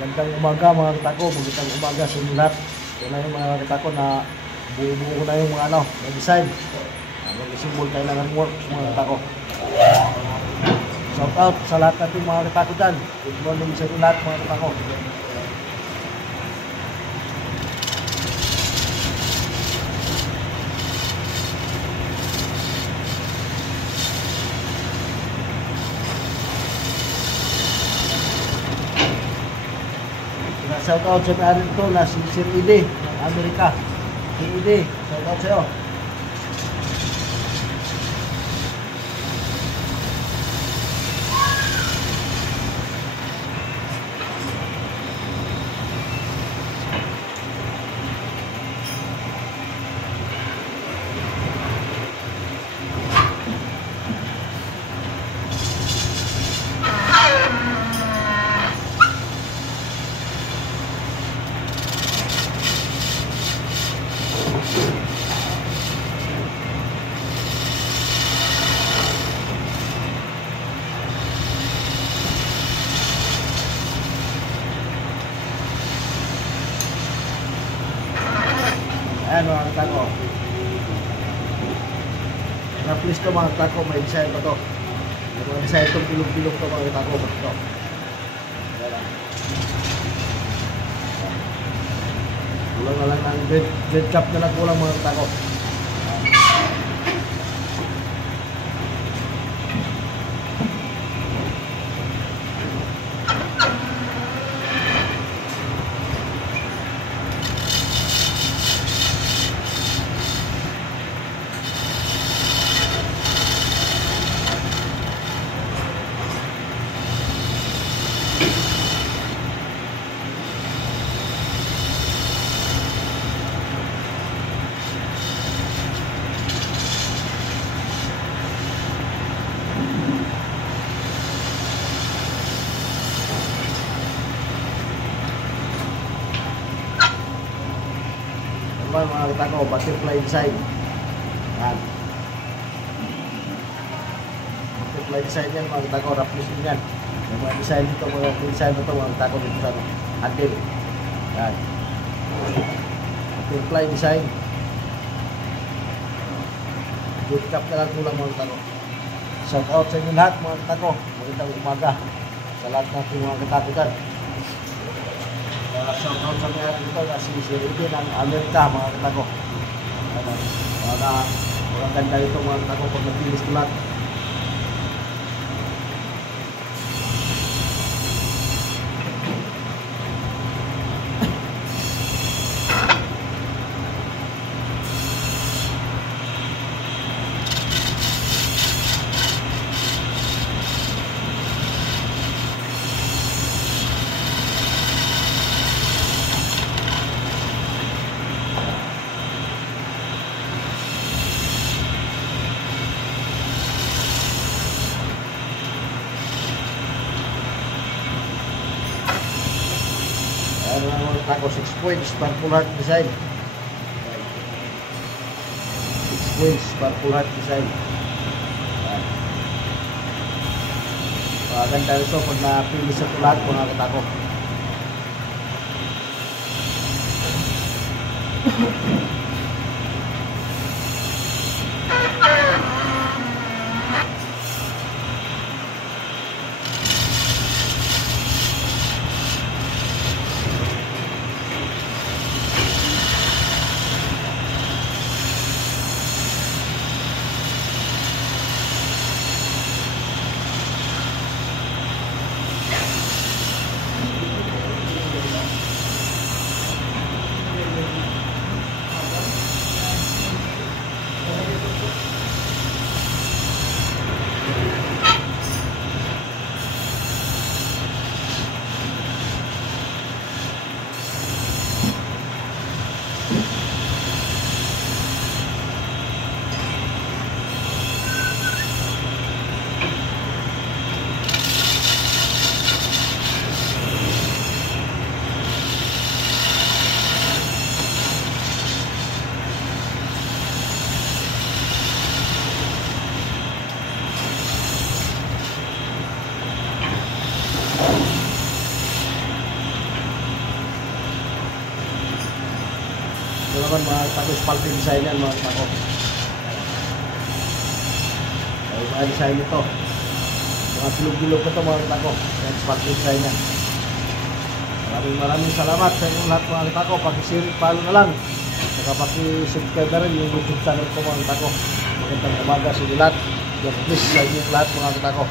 Magandang umaga mga katako, magandang umaga sa inyo lahat. Ito na yung mga katako na buo-buo na yung mga na design. Mag-isimbol tayo ng work mga katako. Shout out sa lahat natin mga katako dyan. Good morning sa inyo lahat mga katako. Shout out sa may-ari nito na si Sir Ide ng Amerika. Sir Ide, shout out sa'yo. Ayan mga katako. Na-please to mga katako, may design pa to. May mga design itong bilog-bilog to mga katako. Kulang na lang ng bread cup na lang kulang mga katako. Mga katako, butterfly design. Yan. Butterfly design yan mga katako, raplis din yan. Yung mga design dito, mga design dito mga katako dito sa handle. Yan. Butterfly design. Good cap na lang kulang mga katako. Shout out sa inyo lahat mga katako. Magandang umaga sa lahat natin mga katako dyan. Shout out sa mga dito na si Sir Ide ng Amerika mga katako. Mga ganda ito mga katako pag nag-finish ko lahat. Ako 6 points para full heart design. 6 points para full heart design. Ganda ito pag na-finish sa full heart mga katako. mga tako spalty design yan mga tako. Ay, mga design nito. Mga bilog-bilog ito mga tako. Yan spalty design yan. Maraming salamat sa inyong lahat mga tako. Pag-share, follow na lang. Saka pag-subscribe na rin yung YouTube channel ko mga tako. Magandang umaga sa inyo lahat. God bless sa inyong lahat mga tako.